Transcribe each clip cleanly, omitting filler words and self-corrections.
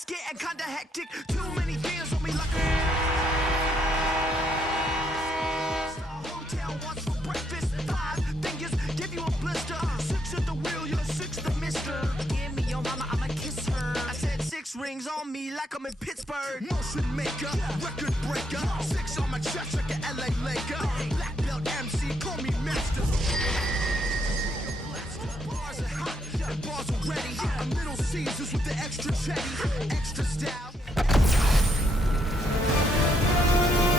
it's getting kinda hectic. Too many fans on me like a hotel wants for breakfast. 5 fingers give you a blister. 6 at the wheel, you're 6 the mister. Give me your mama, I'ma kiss her. I said 6 rings on me like I'm in Pittsburgh. Motion maker, record breaker. 6 on my chest like an LA Laker. Black belt MC, call me master. Bars are hot and bars are ready. A Little Caesars with the extra chetty, extra style.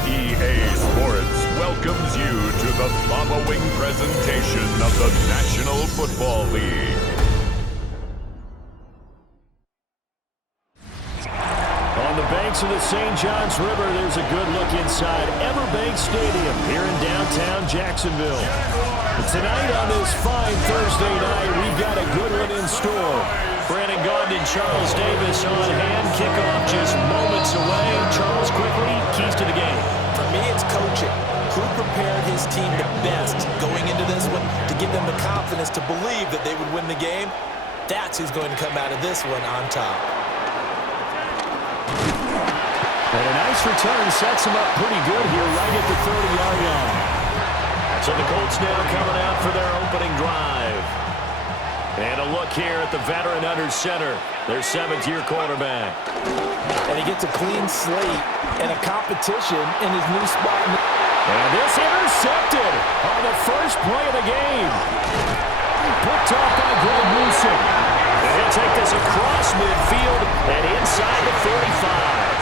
EA Sports welcomes you to the following presentation of the National Football League. On the banks of the St. Johns River, there's a good look inside Everbank Stadium here in downtown Jacksonville. And tonight on this fine Thursday night, we've got a good one in store. Brandon Gaudin and Charles Davis on hand. Kickoff just moments away. Charles, quickly, keys to the game. For me, it's coaching. Who prepared his team the best going into this one to give them the confidence to believe that they would win the game? That's who's going to come out of this one on top. And a nice return sets him up pretty good here right at the 30-yard line. So the Colts now coming out for their opening drive. And a look here at the veteran under center, their 7th-year quarterback. And he gets a clean slate and a competition in his new spot. And this intercepted on the first play of the game. Picked off by Greg Newsom. And he'll take this across midfield and inside the 45.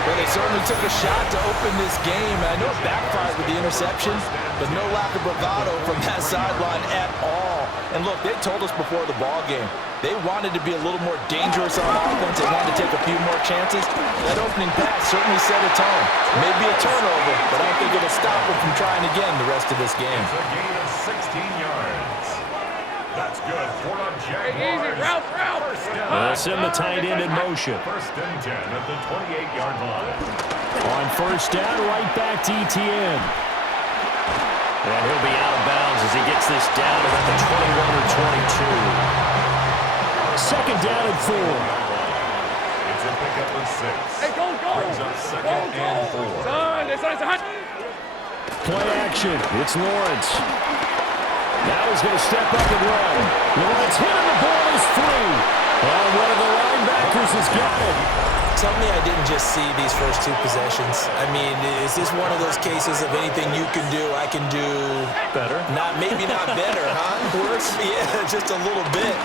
Well, they certainly took a shot to open this game. I know it backfired with the interception, but no lack of bravado from that sideline at all. And look, they told us before the ball game, they wanted to be a little more dangerous on offense. They wanted to take a few more chances. That opening pass certainly set a tone. Maybe a turnover, but I don't think it'll stop them from trying again the rest of this game. It's a gain of 16 yards. That's good for a Jaguars. Let's send the tight end in motion. First and 10 at the 28-yard line. On first down, right back to ETN. And he'll be out of bounds as he gets this down at the 21 or 22. Second down and 4. It's a pickup of 6. Hey, go! Brings up second and 4. Play action. It's Lawrence. Now he's going to step up and run. Lawrence hit him. The ball is free. And one of the linebackers has got it. Tell me I didn't just see these first 2 possessions. I mean, is this one of those cases of anything you can do, I can do better? Maybe not better, huh? Worse? Yeah, just a little bit.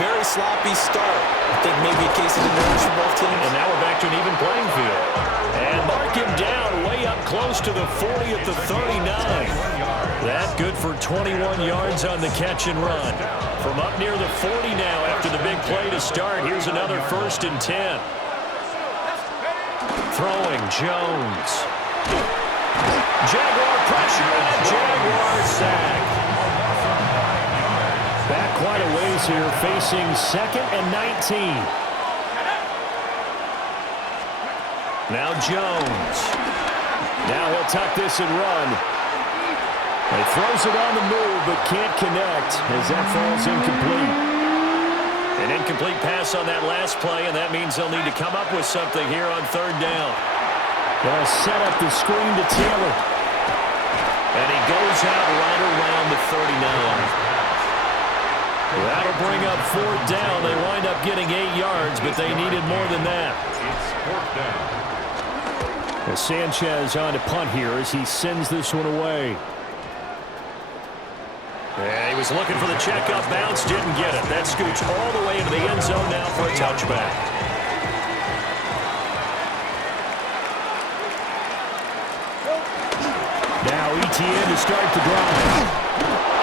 Very sloppy start. I think maybe a case of the nerves for both teams. And now we're back to an even playing field. And mark him down way up close to the 40 at the 39. That good for 21 yards on the catch and run. From up near the 40 now after the big play to start. Here's another first and 10. Throwing Jones. Jaguar pressure and Jaguar sack. Back quite a ways here, facing 2nd and 19. Now Jones. Now he'll tuck this and run. He throws it on the move, but can't connect as that falls incomplete. An incomplete pass on that last play, and that means they'll need to come up with something here on 3rd down. They'll set up the screen to Taylor. And he goes out right around the 39. That'll bring up 4th down. They wind up getting 8 yards, but they needed more than that. It's 4th down. Well, Sanchez on to punt here as he sends this one away. Yeah, he was looking for the checkup bounce, didn't get it. That scoots all the way into the end zone now for a touchback. Now ETN to start the drive.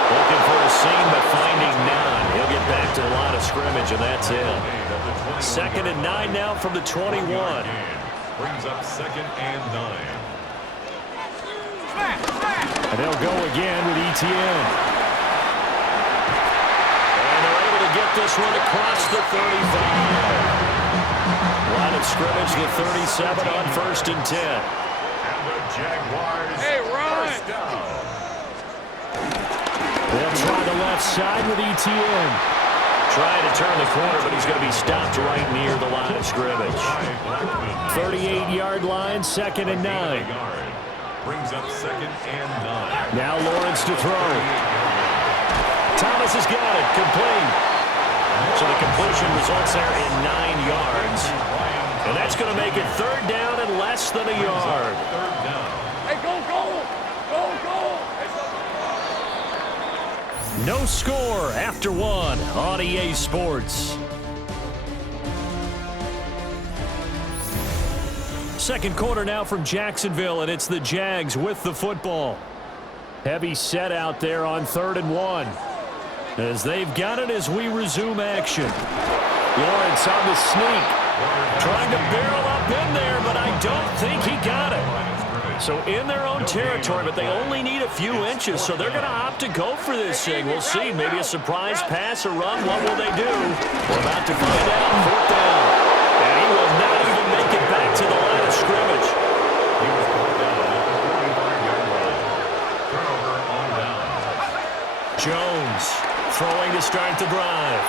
Looking for a seam, but finding none. He'll get back to the line of scrimmage, and that's it. 2nd and 9 now from the 21. Brings up 2nd and 9. And they'll go again with ETN. Get this one across the 35. Line of scrimmage, the 37 on 1st and 10. And the Jaguars first down. They'll try the left side with ETN. Trying to turn the corner, but he's going to be stopped right near the line of of scrimmage. 38-yard line, 2nd and 9. Brings up 2nd and 9. Now Lawrence to throw. Thomas has got it, complete. So the completion results there in 9 yards. And that's going to make it 3rd down and less than a yard. 3rd down. Hey, go! No score after 1 on EA Sports. Second quarter now from Jacksonville, and it's the Jags with the football. Heavy set out there on 3rd and 1. As they've got it as we resume action. Lawrence on the sneak. Trying to barrel up in there, but I don't think he got it. So in their own territory, but they only need a few inches, so they're going to opt to go for this thing. We'll see. Maybe a surprise pass or run. What will they do? We're about to find out. 4th down. And he will not even make it back to the line of scrimmage. He was brought down at the 45-yard line. Turnover on down. Jones throwing to start the drive.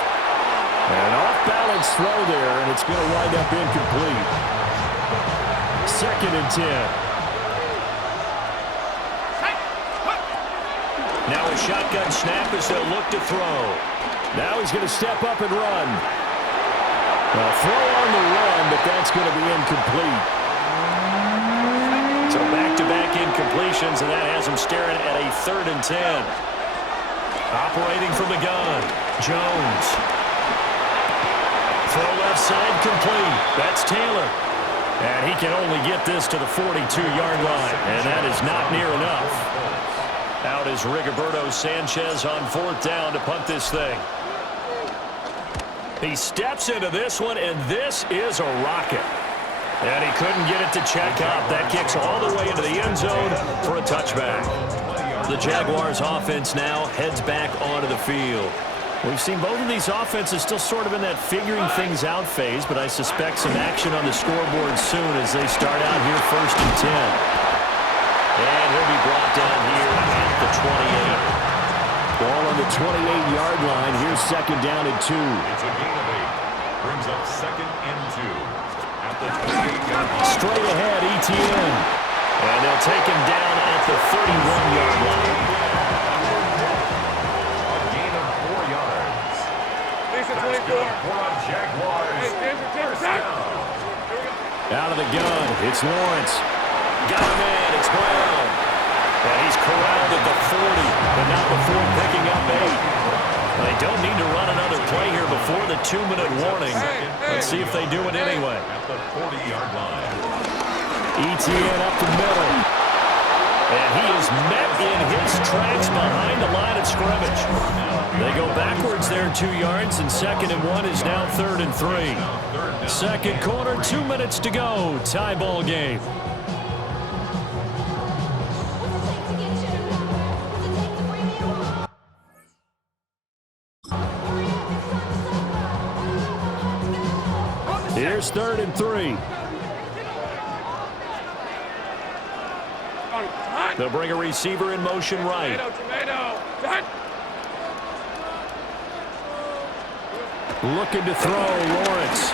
An off-balance throw there, and it's going to wind up incomplete. 2nd and 10. Now a shotgun snap as they'll look to throw. Now he's going to step up and run. A throw on the run, but that's going to be incomplete. So back-to-back incompletions, and that has him staring at a 3rd and 10. Operating from the gun, Jones. Throw left side complete. That's Taylor. And he can only get this to the 42-yard line, and that is not near enough. Out is Rigoberto Sanchez on 4th down to punt this thing. He steps into this one, and this is a rocket. And he couldn't get it to check out. That kicks all the way into the end zone for a touchback. The Jaguars offense now heads back onto the field. We've seen both of these offenses still sort of in that figuring things out phase, but I suspect some action on the scoreboard soon as they start out here 1st and 10. And he'll be brought down here at the 28. Ball on the 28-yard line. Here's 2nd down and 2. It's a gain of 8. Brings up 2nd and 2. At the 28-yard line. Straight ahead, ETN. And they'll take him down at the 31-yard line. A gain of 4 yards. Lisa, That's 24. good for a Jaguars. First down. Out of the gun, it's Lawrence. Got a man, it's Brown. And he's corralled at the 40, but not before picking up 8. They don't need to run another play here before the 2-minute warning. Let's see if they do it anyway. At the 40-yard line. ETN up the middle. And he is met in his tracks behind the line of scrimmage. They go backwards there 2 yards, and 2nd and 1 is now 3rd and 3. Second quarter, 2 minutes to go. Tie ball game. Here's 3rd and 3. They'll bring a receiver in motion right. Looking to throw, Lawrence.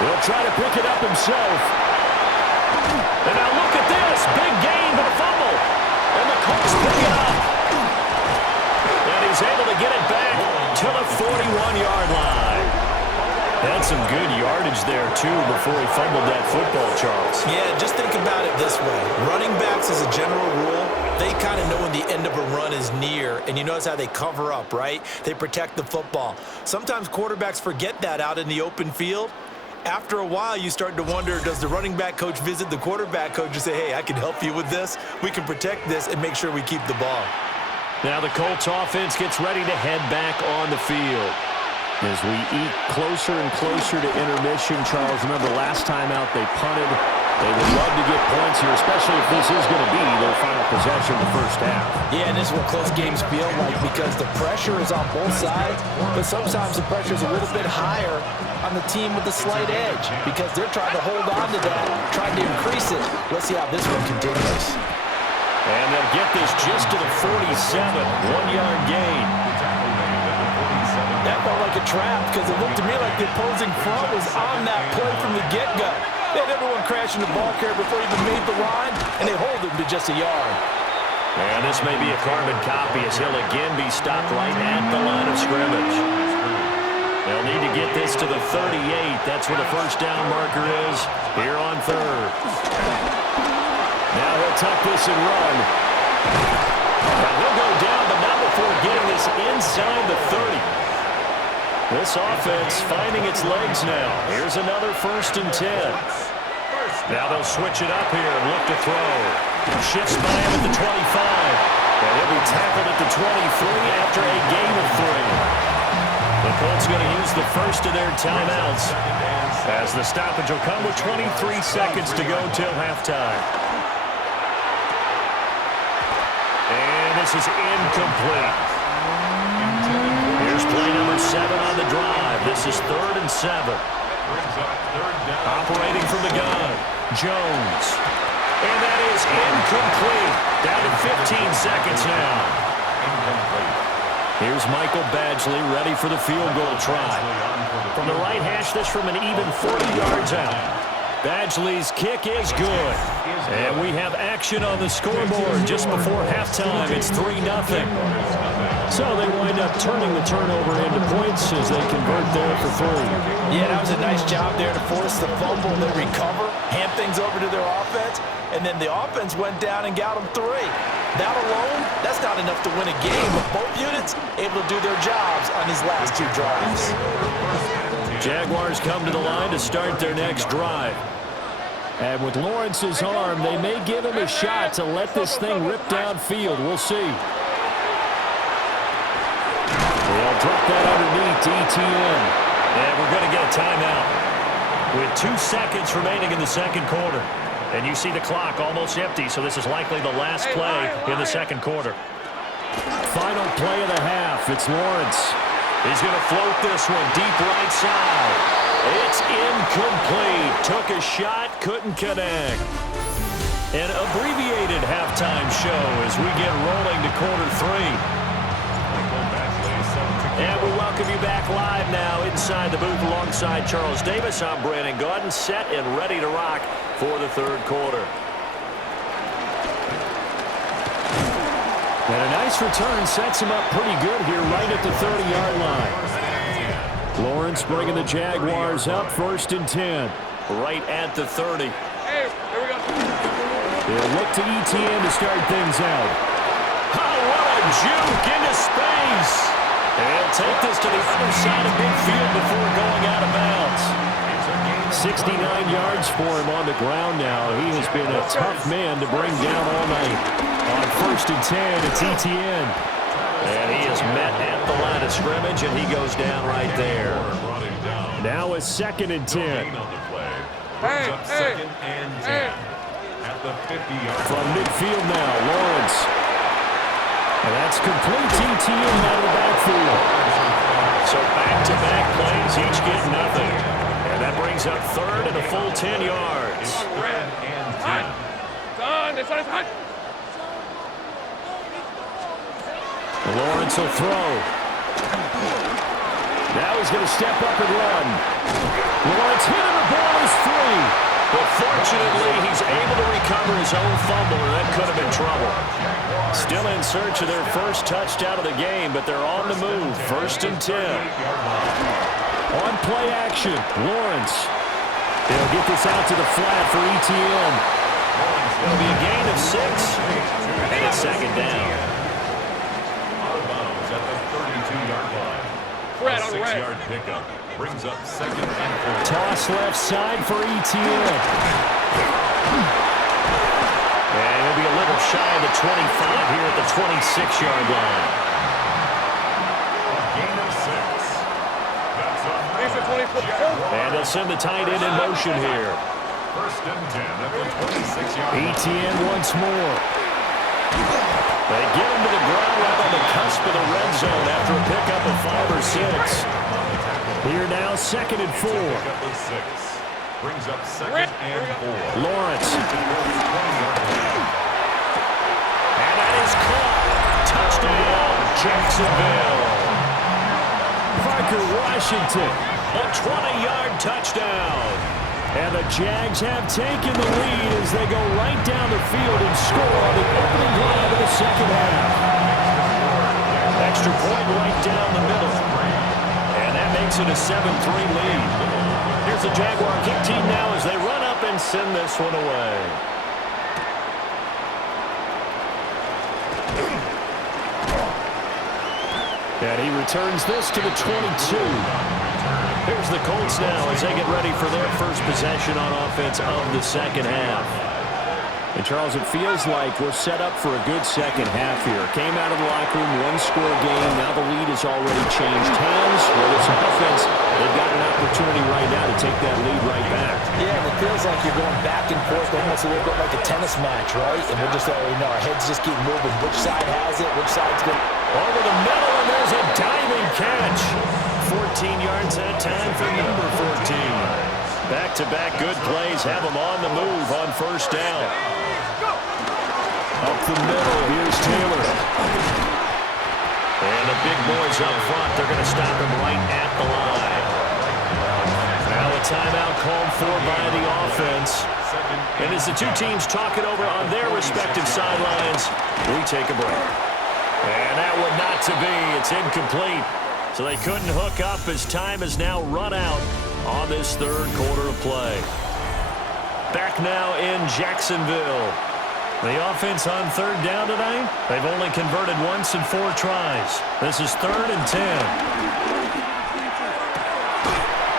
He'll try to pick it up himself. And now look at this. Big gain for the fumble. And the Colts pick it up. And he's able to get it back to the 41-yard line. Had some good yardage there, too, before he fumbled that football, Charles. Yeah, just think about it this way. Running backs, as a general rule, they kind of know when the end of a run is near, and you notice how they cover up, right? They protect the football. Sometimes quarterbacks forget that out in the open field. After a while, you start to wonder, does the running back coach visit the quarterback coach and say, hey, I can help you with this? We can protect this and make sure we keep the ball. Now the Colts offense gets ready to head back on the field. As we eat closer and closer to intermission, Charles, remember last time out they punted. They would love to get points here, especially if this is going to be their final possession of the first half. Yeah, and this is what close games feel like because the pressure is on both sides, but sometimes the pressure is a little bit higher on the team with the slight edge because they're trying to hold on to that, trying to increase it. Let's see how this one continues. And they'll get this just to the 47, 1-yard gain. That felt like a trap because it looked to me like the opposing front was on that play from the get-go. They had everyone crashing the ball carrier before he even made the line, and they hold him to just a yard. And this may be a carbon copy as he'll again be stopped right at the line of scrimmage. They'll need to get this to the 38. That's where the first down marker is here on third. Now he'll tuck this and run. But he'll go down, but not before getting this inside the 30. This offense finding its legs now. Here's another 1st and 10. Now they'll switch it up here and look to throw. Shifts by him at the 25. And he'll be tackled at the 23 after a gain of 3. The Colts going to use the first of their timeouts as the stoppage will come with 23 seconds to go till halftime. And this is incomplete. Here's play number 7 on the drive. This is 3rd and 7. Operating from the gun, Jones. And that is incomplete. Down to 15 seconds now. Here's Michael Badgley ready for the field goal try. From the right hash, this from an even 40 yards out. Badgley's kick is good. And we have action on the scoreboard just before halftime. It's 3-0. So they wind up turning the turnover into points as they convert there for 3. Yeah, that was a nice job there to force the fumble. They recover, hand things over to their offense, and then the offense went down and got them 3. That alone, that's not enough to win a game, but both units able to do their jobs on these last 2 drives. Jaguars come to the line to start their next drive. And with Lawrence's arm, they may give him a shot to let this thing rip downfield. We'll see. They'll drop that underneath to ETN. And we're going to get a timeout with 2 seconds remaining in the second quarter. And you see the clock almost empty, so this is likely the last play in the second quarter. Final play of the half. It's Lawrence. He's going to float this one deep right side. It's incomplete. Took a shot, couldn't connect. An abbreviated halftime show as we get rolling to quarter 3. And we welcome you back live now inside the booth alongside Charles Davis. I'm Brandon Gaudin, set and ready to rock for the third quarter. And a nice return sets him up pretty good here right at the 30-yard line. Lawrence bringing the Jaguars up 1st and 10. Right at the 30. Hey, here we go. They'll look to ETN to start things out. Oh, what a juke into space. They'll take this to the other side of midfield before going out of bounds. 69 yards for him on the ground now. He has been a tough man to bring down all night. On 1st and 10, it's ETN. And he is met at the line of scrimmage, and he goes down right there. Now it's 2nd and 10. Hey, Second and 10 at the 50-yard From midfield now, Lawrence. And that's complete ETN out of the backfield. So back-to-back plays, each get nothing. And that brings up 3rd and a full 10 yards. Lawrence will throw. Now he's going to step up and run. Lawrence hit and the ball is free. But fortunately, he's able to recover his own fumble, and that could have been trouble. Still in search of their first touchdown of the game, but they're on the move. 1st and 10. On play action, Lawrence. They'll get this out to the flat for ETN. It'll be a gain of 6, and it's 2nd down. Out of bounds at the 32-yard line. Fred A on red. 6-yard pickup brings up 2nd and 4. Toss left side for ETN. And he'll be a little shy of the 25 here at the 26-yard line. A gain of 6. That's a He's a 24. And they'll send the tight end in motion here. 1st and 10 at the 26-yard line. ETN once more. They get him to the ground right on the cusp of the red zone after a pickup of 5 or 6. Here now, 2nd and 4. Pickup of 6. Brings up 2nd and 4. Lawrence. And that is caught. Touchdown, Jacksonville. Parker Washington, a 20-yard touchdown. And the Jags have taken the lead as they go right down the field and score on the opening drive of the second half. Extra point right down the middle. And that makes it a 7-3 lead. Here's the Jaguar kick team now as they run up and send this one away. And he returns this to the 22. Here's the Colts now as they get ready for their first possession on offense of the second half. And, Charles, it feels like we're set up for a good second half here. Came out of the locker room, one-score game. Now the lead has already changed hands. Well, this offense, they've got an opportunity right now to take that lead right back. Yeah, and it feels like you're going back and forth almost a little bit like a tennis match, right? And we're just, our heads just keep moving. Which side has it? Which side's going over the middle, and there's a diving catch. 14 yards that time for number 14. Back-to-back good plays have them on the move on first down. Up the middle, here's Taylor. And the big boys up front, they're going to stop him right at the line. Now a timeout called for by the offense. And as the two teams talk it over on their respective sidelines, we take a break. And that would not to be. It's incomplete. So they couldn't hook up as time has now run out on this third quarter of play. Back now in Jacksonville. The offense on third down tonight, they've only converted once in 4 tries. This is 3rd and 10.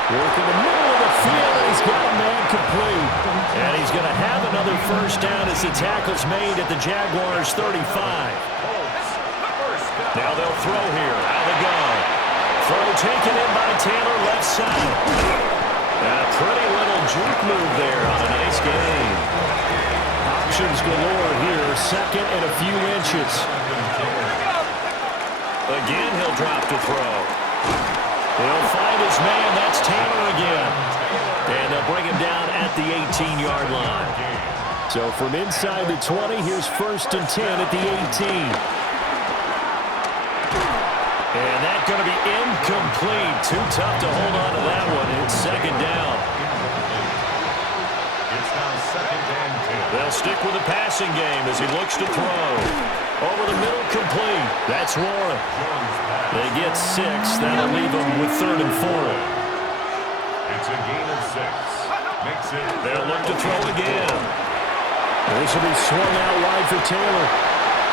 Working the middle of the field, and he's got a man complete. And he's going to have another first down as the tackle's made at the Jaguars' 35. Now they'll throw here. Out of the gun. Throw taken in by Taylor, left side. And a pretty little juke move there on a nice game. Options galore here. Second and a few inches. Again, he'll drop to throw. He'll find his man. That's Taylor again. And they'll bring him down at the 18-yard line. So from inside the 20, here's 1st and 10 at the 18. And that's going to be incomplete. Too tough to hold on to that one. It's 2nd down. It's now 2nd and 10. They'll stick with the passing game as he looks to throw. Over the middle, complete. That's Warren. They get 6. That'll leave them with 3rd and 4. It's a gain of 6. Makes it. They'll look to throw again. This will be swung out wide for Taylor.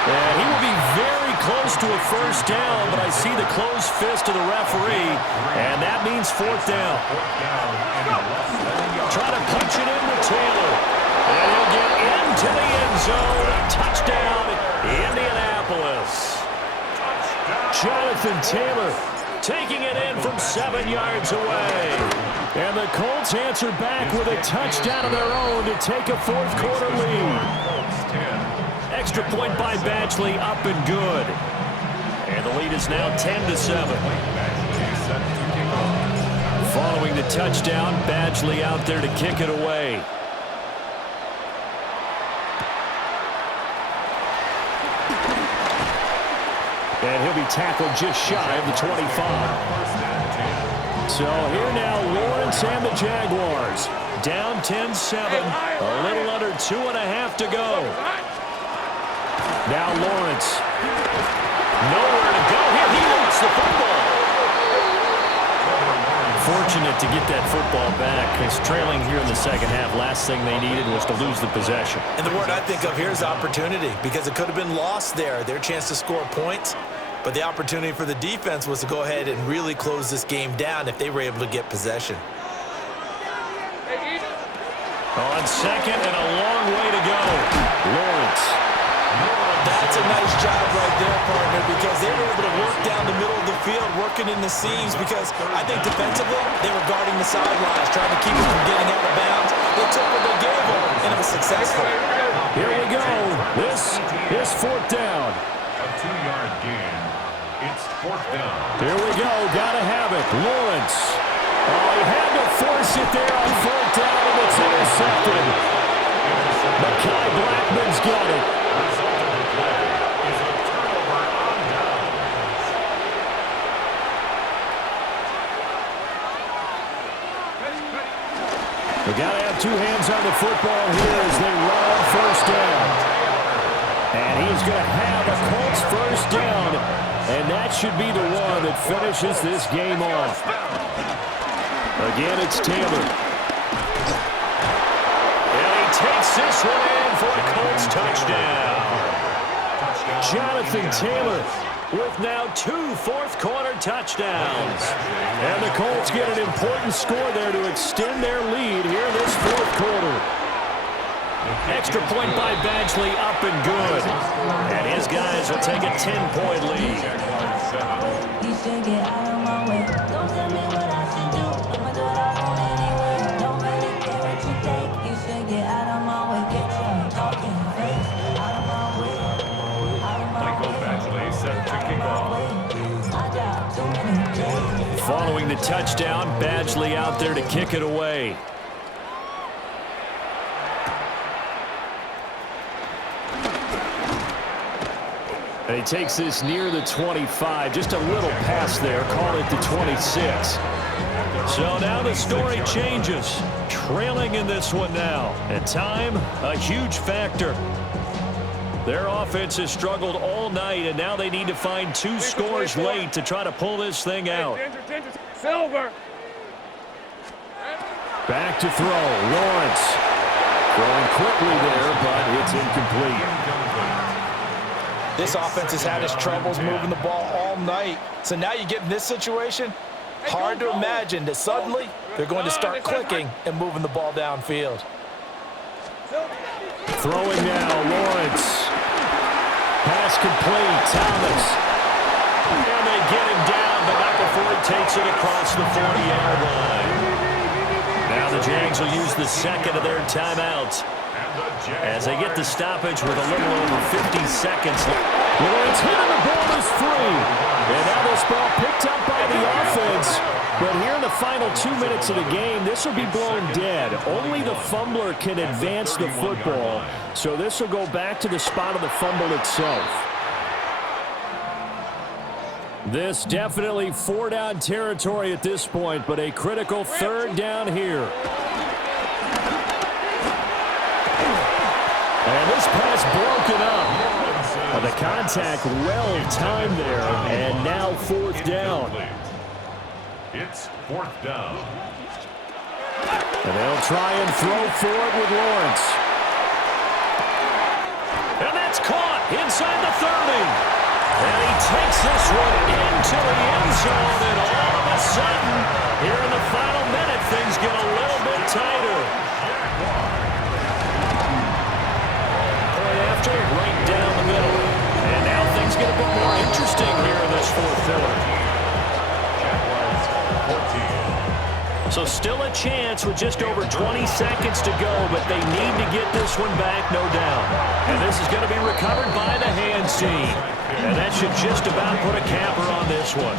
And he will be very close to a first down, but I see the closed fist of the referee, and that means 4th down. Try to punch it in with Taylor. And he'll get into the end zone. Touchdown, Indianapolis. Jonathan Taylor taking it in from 7 yards away. And the Colts answer back with a touchdown of their own to take a 4th quarter lead. Extra point by Badgley, up and good. And the lead is now 10-7. Following the touchdown, Badgley out there to kick it away. And he'll be tackled just shy of the 25. So here now, Lawrence and the Jaguars. Down 10-7, a little under 2.5 to go. Now Lawrence. Nowhere to go here. He lost the football. Fortunate to get that football back. He's trailing here in the second half. Last thing they needed was to lose the possession. And the word I think of here is opportunity, because it could have been lost there. Their chance to score points. But the opportunity for the defense was to go ahead and really close this game down if they were able to get possession. On second and a long way to go. Lawrence. That's a nice job right there, partner, because they were able to work down the middle of the field, working in the seams, because I think defensively they were guarding the sidelines, trying to keep it from getting out of bounds. They took what they gave them, and it was successful. Here we go. This is 4th down. A 2-yard gain. It's 4th down. Here we go. Gotta have it. Lawrence. Oh, he had to force it there on 4th down, and it's intercepted. Mekhi Blackman's got it. They got to have two hands on the football here as they run on first down. And he's going to have a Colts first down, and that should be the one that finishes this game off. Again, it's Taylor. And he takes this one in for a Colts touchdown. Jonathan Taylor with now 2 fourth-quarter touchdowns. And the Colts get an important score there to extend their lead here in this fourth quarter. Extra point by Badgley, up and good. And his guys will take a 10-point lead. You should get out of my way. Don't tell me what I should do. I'ma do what I want anyway. Don't really care what you think. You should get out of my way. Get your talking face out of my way. Out of my way. Badgley set to kick off. I got too many days. Following the touchdown, Badgley out there to kick it away. And he takes this near the 25, just a little pass there, call it the 26. So now the story changes. Trailing in this one now. And time, a huge factor. Their offense has struggled all night, and now they need to find 2 scores late to try to pull this thing out. Silver. Back to throw, Lawrence. Throwing quickly there, but it's incomplete. This offense has had its troubles moving the ball all night. So now you get in this situation, hard to imagine that suddenly they're going to start clicking and moving the ball downfield. Throwing now, Lawrence. Pass complete, Thomas. And they get him down, but not before he takes it across the 40-yard line. Now the Jags will use the second of their timeouts as they get the stoppage with a little over 50 seconds. Lawrence hitting the ball is free. And now this ball picked up by the offense. But here in the final 2 minutes of the game, this will be blown dead. Only the fumbler can advance the football. So this will go back to the spot of the fumble itself. This definitely 4-down territory at this point, but a critical 3rd down here. And this pass broken up. The contact well timed there, and now 4th down. It's 4th down. And they'll try and throw for it with Lawrence. And that's caught inside the 30. And he takes this one into the end zone, and all of a sudden, here in the final minute, things get a little bit tighter. Point after, right down the middle. And now things get a bit more interesting here in this fourth quarter. So still a chance with just over 20 seconds to go, but they need to get this one back, no doubt. And this is going to be recovered by the hands team. And that should just about put a capper on this one.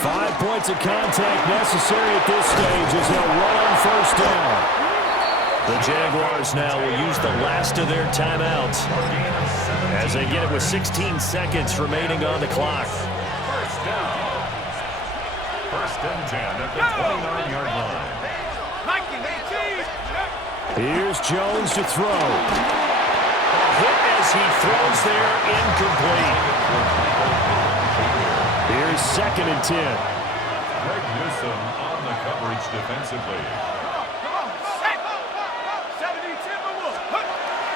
Five points of contact necessary at this stage as they'll run on first down. The Jaguars now will use the last of their timeouts as they get it with 16 seconds remaining on the clock. First down. 1st and 10 at the 29-yard line. Here's Jones to throw. A hit as he throws there, incomplete. Here's 2nd and 10. Greg Newsome on the coverage defensively.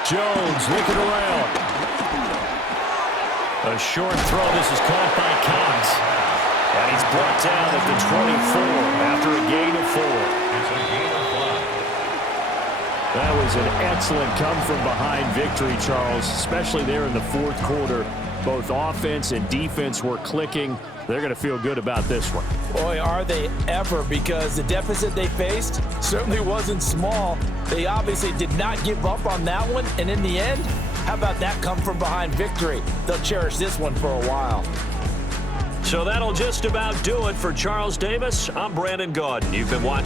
Jones looking around. A short throw. This is caught by Cox. And he's brought down at the 24 after a gain of 4. It's a gain of 5. That was an excellent come-from-behind victory, Charles, especially there in the fourth quarter. Both offense and defense were clicking. They're going to feel good about this one. Boy, are they ever, because the deficit they faced certainly wasn't small. They obviously did not give up on that one, and in the end, how about that come-from-behind victory? They'll cherish this one for a while. So that'll just about do it for Charles Davis. I'm Brandon Gaudin. You've been watching